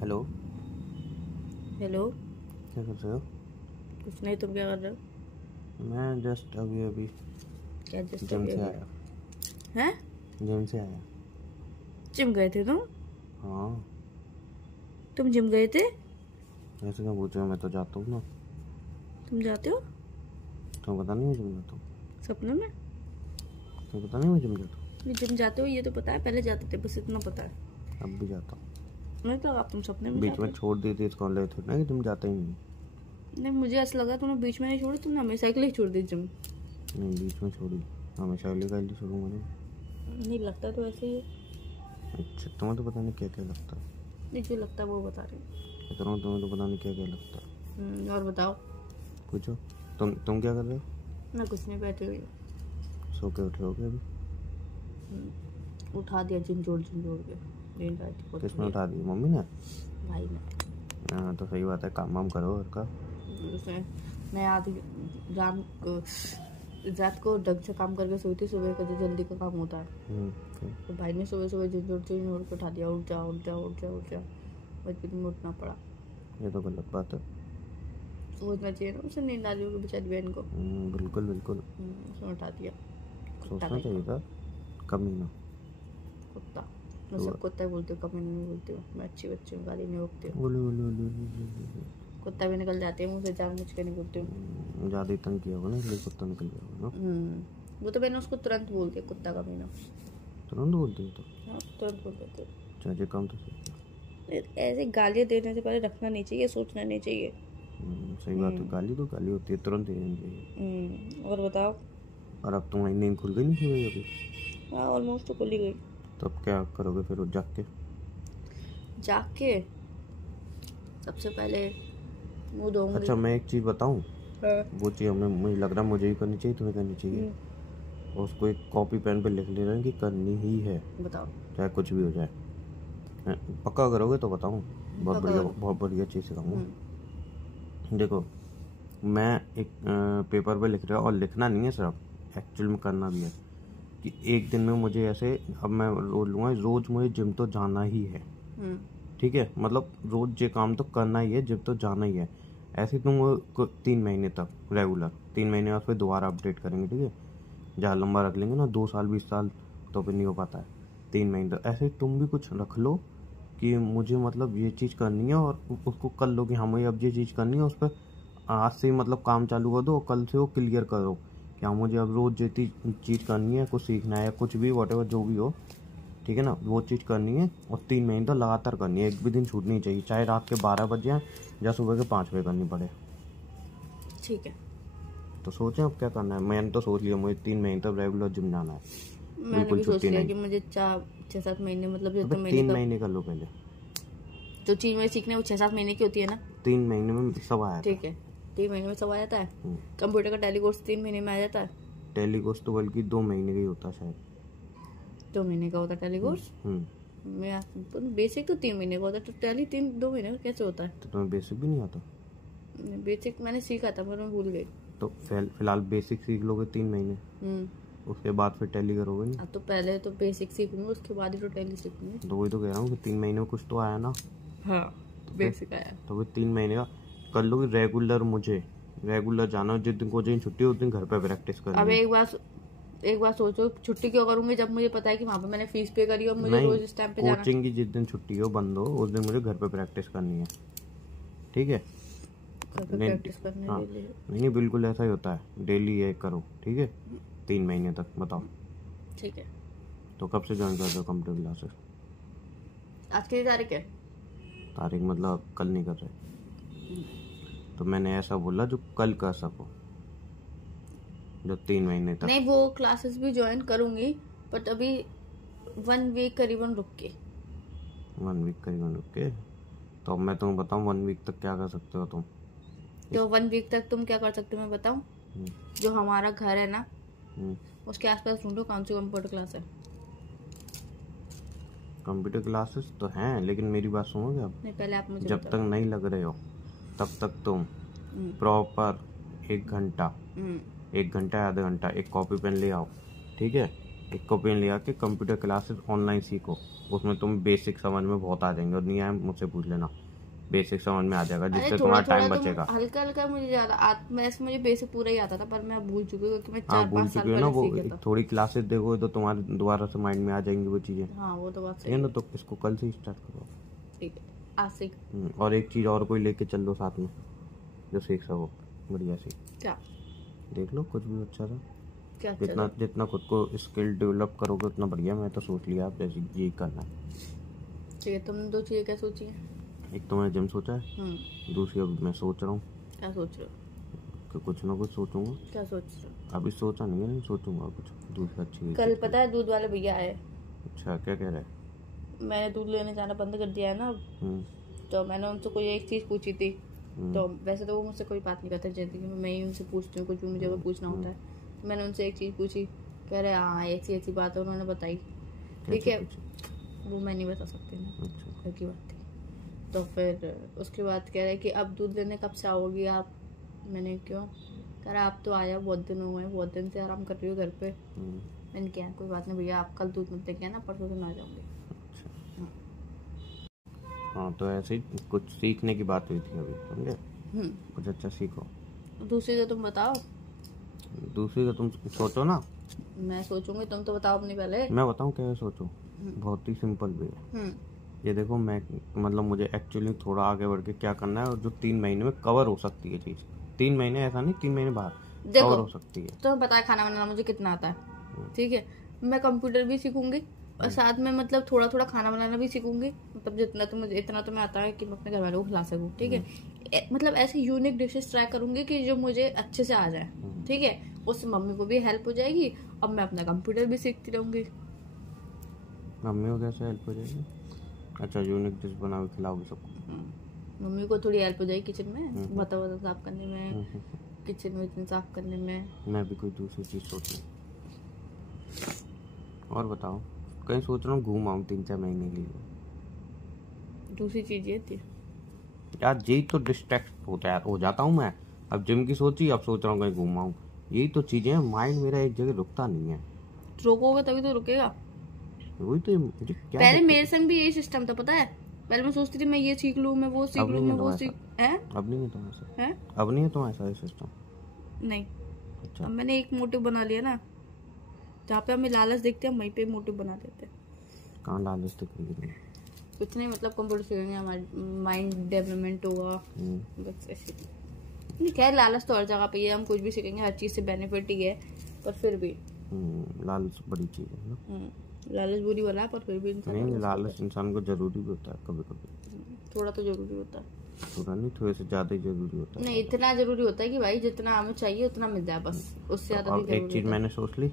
Hello. Hello. क्या कर रहे हो? कुछ नहीं, तुम क्या कर रहे हो? मैं जस्ट अभी अभी क्या जस्ट जिम अभी से अभी? आया। हैं? जिम से आया। जिम गए थे तुम? हाँ। तुम जिम गए थे? ऐसे क्यों पूछ रहे हो? मैं तो जाता हूँ ना। तुम जाते हो? तुम्हें पता नहीं मैं जिम जाता हूँ? सपनों में? तुम्हें पता नहीं मैं जिम जाता हूँ? ये जिम जाते हो ये तो पता है, पहले जाते थे, बस इतना पता है। अब भी जाता हूँ। नहीं तो आप तुम सपने में बीच जाते में हो। छोड़ दी थी इसको ले थोड़ी ना कि तुम जाते ही नहीं। नहीं, मुझे ऐसा लगा तुमने बीच में नहीं छोड़ी, तुमने हमेशा के लिए छोड़ दी जिम। नहीं, बीच में छोड़ी। हमेशा अगली का छोड़ूंगा नहीं। नहीं लगता तो ऐसे ही है। अच्छा, तुम्हें तो पता नहीं क्या क्या लगता है। नहीं, जो लगता है वो बता रही क्या करूँ? तुम्हें तो पता नहीं क्या क्या लगता है। हूँ। और बताओ। पूछो। तुम क्या कर रहे हो? मैं कुछ नहीं, बैठी हुई हूँ। सो के उठे हो क्या अभी? उठा दिया झिंझोड़ झिंझोड़ के। नींद आई थी बहुत किसने थोड़ी। उठा दी? मम्मी ने? भाई ने। हाँ तो सही बात है, काम वाम करो घर का। उसने मैं आधी रात को ढंग से काम करके सोई थी, सुबह का जो जल्दी का काम होता है। फिर? तो भाई ने सुबह सुबह झिझोड़ झिझोड़ के उठा दिया, उठ जा उठ जा उठ जा उठ जा। बचपन में उठना पड़ा। ये तो गलत बात है। सोचना चाहिए ना, उसे नींद आ रही होगी बेचारी बहन को। बिल्कुल बिल्कुल। उसने उठा दिया। कुत्ता सोचना चाहिए था। कमीना। कुत्ता। मैं सब कुत्ता ही बोलती हूँ, कभी नहीं बोलती हूँ। मैं अच्छी बच्ची हूँ, गाली नहीं बकती हूँ। बोले बोले बोले बोले। कुत्ता भी निकल जाती है मुँह से, जान मुझ के नहीं बोलती हूँ। ज़्यादा ही तंग किया होगा ना, इसलिए कुत्ता निकल गया होगा ना। वो तो मैंने उसको तुरंत बोल दिया, कुत्ता का मीना। तुरंत बोलती हो तो? हाँ, तुरंत बोल देते। चाहे काम तो सही। ऐसे गालियाँ देने से पहले रखना नहीं चाहिए, सोचना नहीं चाहिए। सही बात है, गाली तो गाली होती है, तुरंत ही देनी चाहिए। और बताओ। और अब तुम्हारी नींद खुल गई नहीं सुबह अभी? हाँ, ऑलमोस्ट तो खुल ही गई। तो अब क्या करोगे फिर जाग के? जाग के सबसे पहले मुंह धोऊंगी। अच्छा, मैं एक चीज़ बताऊँ। हाँ। वो चीज़ हमें मुझे लग रहा है मुझे ही करनी चाहिए, तुम्हें करनी चाहिए। और उसको एक कॉपी पेन पे लिख लेना कि करनी ही है, बताओ। चाहे कुछ भी हो जाए। पक्का करोगे तो बताऊँ। बहुत बढ़िया चीज़ सिखाऊंगा। देखो, मैं एक पेपर पे लिख रहा हूँ, और लिखना नहीं है सिर्फ, एक्चुअल में करना भी है। कि एक दिन में मुझे ऐसे, अब मैं रोज लूँगा, रोज़ मुझे जिम तो जाना ही है। ठीक है, मतलब रोज़ ये काम तो करना ही है, जिम तो जाना ही है। ऐसे तुम 3 महीने तक रेगुलर, 3 महीने बाद फिर दोबारा अपडेट करेंगे। ठीक है, जहाँ लंबा रख लेंगे ना 2 साल 20 साल, तो फिर नहीं हो पाता है। 3 महीने तक ऐसे तुम भी कुछ रख लो कि मुझे मतलब ये चीज़ करनी है, और उसको कर लो कि हाँ मुझे अब ये चीज़ करनी है। उस पर आज से मतलब काम चालू कर दो, और कल से वो क्लियर करो कि हाँ मुझे अब रोज़ ये चीज़ करनी है, कुछ सीखना है, कुछ भी वॉटेवर जो भी हो। ठीक है ना, वो चीज़ करनी है, और 3 महीने तक लगातार करनी है। एक भी दिन छूटनी चाहिए, चाहे रात के 12 बजे या सुबह के 5 बजे करनी पड़े। ठीक है। तो सोचें अब क्या करना है। मैंने तो सोच लिया, मुझे 3 महीने तक रेगुलर जिम जाना है। मैंने भी सोच लिया कि मुझे 6-7 महीने, मतलब जो 3 महीने कर लो पहले। जो चीज में सीखने वो 6-7 महीने की होती है ना। 3 महीने में सब आया। ठीक है, 3 महीने में सब आ जाता है। कंप्यूटर का टैली कोर्स 3 महीने में आ जाता है। टैली कोर्स तो बल्कि 2 महीने का ही होता है शायद। 2 महीने का होता है टैली कोर्स। मैं बेसिक तो 3 महीने का होता है, तो टैली 2 महीने का कैसे होता है? तो तुम्हें बेसिक भी नहीं आता? बेसिक मैंने सीखा था, पर मैं भूल गई। तो फिलहाल बेसिक सीख लोगे 3 महीने, उसके बाद फिर टैली करोगे नहीं? तो पहले तो बेसिक सीखूंगी, उसके बाद ही तो टैली सीखूंगी। तो वही तो कह रहा हूँ कि 3 महीने में कुछ तो आया ना। हाँ, बेसिक आया। तो फिर 3 महीने का कर लोगे रेगुलर। मुझे रेगुलर जाना, जिस दिन कोचिंग छुट्टी उस दिन घर पे प्रैक्टिस करनी। अब एक बार सोचो, छुट्टी क्यों करूंगी जब मुझे पता है कि वहाँ पे मैंने फीस पे करी और मुझे रोज इस टाइम पे जाना। कोचिंग की जिस दिन छुट्टी हो, बंद हो, उस दिन मुझे घर पे प्रैक्टिस करनी है। ठीक है, प्रैक्टिस करने के लिए। नहीं बिल्कुल ऐसा ही होता है, डेली ये करो। ठीक है, 3 महीने तक। बताओ। ठीक है। तो कब से ज्वाइन कर रहे हो कंप्यूटर क्लासेस? आज की तारीख है। तारीख मतलब कल नहीं कर रहे? तो मैंने ऐसा बोला जो कल कर सको, जो 3 महीने तक। नहीं, वो क्लासेस भी ज्वाइन करूंगी, बट अभी 1 वीक करीबन रुक के। 1 वीक करीबन रुक के? तो अब मैं तुम्हें बताऊं 1 वीक तक क्या कर सकते हो तुम? तो 1 वीक तक तुम क्या कर सकते हो मैं बताऊं? जो हमारा घर है ना, उसके आसपास ढूंढो कौन सी कंप्यूटर क्लास है। कंप्यूटर क्लासेस तो हैं, लेकिन मेरी बात सुनोगे आप? नहीं, पहले आप मुझे जब तक नहीं लग रहे हो तब तक तुम प्रॉपर 1 घंटा, 1 घंटा आधा घंटा एक कॉपी पेन ले आओ। ठीक है, एक ओपिनियन लिया कि कंप्यूटर क्लासेस ऑनलाइन सीखो, उसमें तुम बेसिक समझ में बहुत आ जाएंगे, और नहीं आए मुझसे पूछ लेना, बेसिक समझ में आ जाएगा, जिससे तुम्हारा टाइम बचेगा। हल्का हल्का मुझे ज्यादा मुझे बेसिक पूरा ही आता था, पर मैं भूल चुकी हूँ क्योंकि मैं 4-5 साल ना वो पहले सीखा था। थोड़ी क्लासेस देखो तो तुम्हारे दोबारा से माइंड में आ जाएंगी वो चीजें। हाँ वो तो बात सही है ना, तो इसको कल से स्टार्ट करो। ठीक है, आज सीख। और एक चीज और कोई लेके चल लो साथ में जो सीख सको बढ़िया सी। क्या देख लो कुछ भी अच्छा सा, क्या जितना खुद को स्किल डेवलप करोगे उतना बढ़िया। मैं तो सोच लिया आप जैसे यही करना है। ठीक है, तुमने 2 चीजें क्या सोची है? एक तो मैंने जिम सोचा है, दूसरी अभी मैं सोच रहा हूँ क्या सोच रहे हो? कि कुछ ना कुछ सोचूंगा। क्या सोच रहे हो? अभी सोचा नहीं है, नहीं सोचूंगा कुछ दूसरा अच्छी। कल पता है दूध वाले भैया आए। अच्छा, क्या कह रहे हैं? मैंने दूध लेने जाना बंद कर दिया है ना, तो मैंने उनसे कोई एक चीज़ पूछी थी। तो वैसे तो वो मुझसे कोई बात नहीं करते जिंदगी में, मैं ही उनसे पूछती हूँ कुछ भी मुझे अगर पूछना होता है। तो मैंने उनसे एक चीज़ पूछी, कह रहे हाँ ऐसी ऐसी बात है, उन्होंने बताई। ठीक है, वो मैं नहीं बता सकती ना, घर की बात थी। तो फिर उसके बाद कह रहे कि अब दूध लेने कब से आओगी आप? मैंने क्यों? कह रहा आप तो आया बहुत दिन हुए हैं, बहुत दिन से आराम कर रही हो घर पे। मैंने क्या कोई बात नहीं भैया, आप कल दूध मत लेके आना, परसों से मैं आ जाऊँगी। हाँ तो ऐसे ही कुछ सीखने की बात हुई थी अभी, समझे? कुछ अच्छा सीखो। दूसरी तो तुम बताओ। दूसरी तो तुम सोचो ना। मैं सोचूंगी, तुम तो बताओ अपनी पहले। मैं बताऊं क्या सोचो? बहुत ही सिंपल वे है। ये देखो, मैं मतलब मुझे एक्चुअली थोड़ा आगे बढ़ के क्या करना है, और जो 3 महीने में कवर हो सकती है चीज। 3 महीने ऐसा नहीं, 3 महीने बाद कवर हो सकती है। तो बताया खाना बनाना मुझे कितना आता है। ठीक है, मैं कंप्यूटर भी सीखूंगी और साथ में मतलब थोड़ा थोड़ा खाना बनाना भी सीखूंगी। मतलब जितना तो मुझे इतना तो मैं आता है कि मैं अपने घर वालों को खिला सकूँ। ठीक है, मतलब ऐसे यूनिक डिशेस ट्राई करूंगी कि जो मुझे अच्छे से आ जाए। ठीक है, उससे मम्मी को भी हेल्प हो जाएगी और मैं अपना कंप्यूटर भी सीखती रहूंगी। मम्मी को कैसे हेल्प हो जाएगी? अच्छा, यूनिक डिश बना के खिलाओगे सबको? मम्मी को थोड़ी हेल्प हो जाएगी किचन में, बर्तन साफ करने में, किचन में साफ करने में। मैं भी कोई दूसरी चीज सोचूं। और बताओ, कहीं सोच रहा हूँ घूम आऊँ 3-4 महीने के लिए। दूसरी चीज ये थी यार, यही तो डिस्ट्रैक्ट हो जाता हूँ मैं। अब जिम की सोची, अब सोच रहा हूँ कहीं घूम आऊँ। यही तो चीजें हैं, माइंड मेरा एक जगह रुकता नहीं है। रोकोगे तभी तो रुकेगा। वही तो मुझे क्या पहले मेरे संग भी यही सिस्टम था, पता है। पहले मैं सोचती थी मैं ये सीख लूँ, मैं वो सीख लूँ, मैं वो सीख। अब नहीं है तुम्हारे है? अब नहीं है तुम्हारे सिस्टम? नहीं। अच्छा, अब मैंने एक मोटिव बना लिया ना, जहाँ पे हमें लालच देखते हैं वहीं पे मोटिव बना देते हैं। कहाँ लालच दिख रही है? कुछ नहीं, मतलब कंप्यूटर सीखेंगे, हमारा माइंड डेवलपमेंट होगा, बस ऐसे। नहीं खैर, लालच तो हर जगह पे है, हम कुछ भी सीखेंगे हर चीज से बेनिफिट ही है, पर फिर भी लालच बड़ी चीज है ना। लालच बुरी वाला है, पर फिर भी इंसान नहीं, लालच इंसान को जरूरी भी होता है कभी कभी। थोड़ा तो जरूरी होता है, थोड़ा नहीं, थोड़े से ज्यादा ही जरूरी होता है। नहीं इतना जरूरी होता है कि भाई जितना हमें चाहिए उतना मिल जाए, बस उससे ज्यादा तो एक चीज मैंने सोच ली,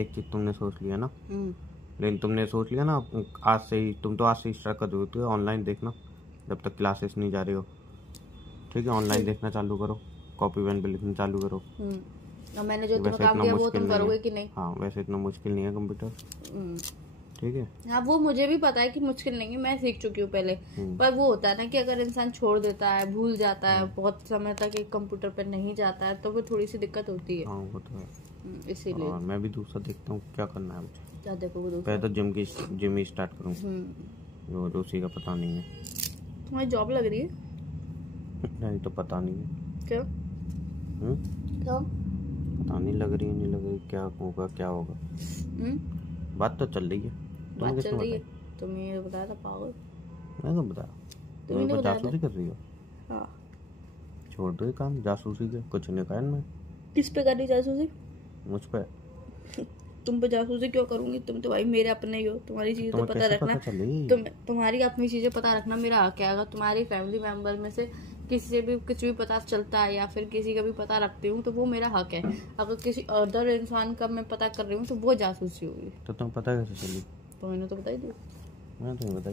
एक चीज तुमने सोच लिया ना, लेकिन तुमने सोच लिया ना आज से ही, तुम तो आज से स्टार्ट कर दोगे। ऑनलाइन देखना, जब तक क्लासेस नहीं जा रही हो। ठीक है, ऑनलाइन देखना चालू करो, कॉपी पेन पे लिखना चालू करो। और मैंने जो तुम्हें काम दिया वो तुम करोगे कि नहीं? हाँ, वैसे इतना मुश्किल नहीं है कंप्यूटर। ठीक है, हाँ वो मुझे भी पता है कि मुश्किल नहीं है, मैं सीख चुकी हूँ पहले। पर वो होता है ना कि अगर इंसान छोड़ देता है, भूल जाता है, बहुत समय तक एक कंप्यूटर पर नहीं जाता है, तो फिर थोड़ी सी दिक्कत होती है। हाँ वो तो है, इसीलिए मैं भी दूसरा देखता हूँ क्या करना है मुझे। क्या देखोगे? पहले तो जिम ही स्टार्ट करूँ, जो उसी का पता नहीं है। तुम्हारी जॉब लग रही है? नहीं तो पता नहीं है। क्यों? क्यों? पता नहीं, लग रही है नहीं लग रही, क्या होगा क्या होगा। बात तो चल रही है। बात चल रही है, तुम्हें ये बताया था पागल। मैं तो बताया, तुम जासूसी कर रही हो। हाँ, छोड़ दो ये काम जासूसी के, कुछ नहीं कहा मैं। किस पे करनी जासूसी? मुझ पे। तुम पे जासूसी क्यों करूंगी? तुम तो भाई मेरे अपने ही हो, तुम्हारी चीजें तो पता रखना। तुम्हारी अपनी चीजें पता रखना मेरा हक है। अगर तुम्हारी फैमिली मेंबर में से किसी से भी कुछ भी पता चलता है या फिर किसी का भी पता रखती हूँ तो वो मेरा हक है। अगर किसी अदर इंसान का मैं पता कर रही हूँ तो वो जासूसी होगी। तो तुम पता कैसे चली? तो मैंने तो बताई थी। मैंने तुम्हें बताई?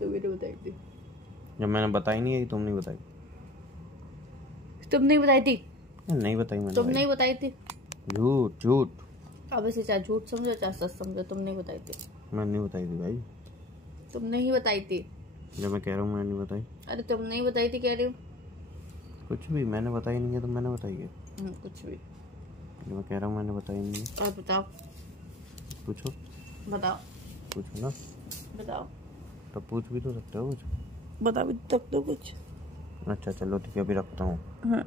तो मैंने बताई थी। जब मैंने बताई नहीं है, तुम नहीं बताई? तुम नहीं बताई थी? नहीं बताई मैंने। तुम नहीं बताई थी? झूठ झूठ। अब इसे चाहे झूठ समझो चाहे सच समझो, तुम नहीं बताई थी। मैंने नहीं बताई थी भाई। तुम नहीं बताई थी। जब मैं कह रहा हूँ मैंने नहीं बताई। अरे तुम नहीं बताई थी कह रही हूँ। कुछ भी मैंने बताई नहीं है, तो मैंने बताई है। कुछ भी जब मैं कह रहा हूँ मैंने बताई नहीं है। और बताओ। पूछो। बताओ। पूछो ना। बताओ। तो पूछ भी तो सकते हो कुछ। बता भी सकते हो कुछ। अच्छा चलो ठीक है, अभी रखता हूँ। हाँ।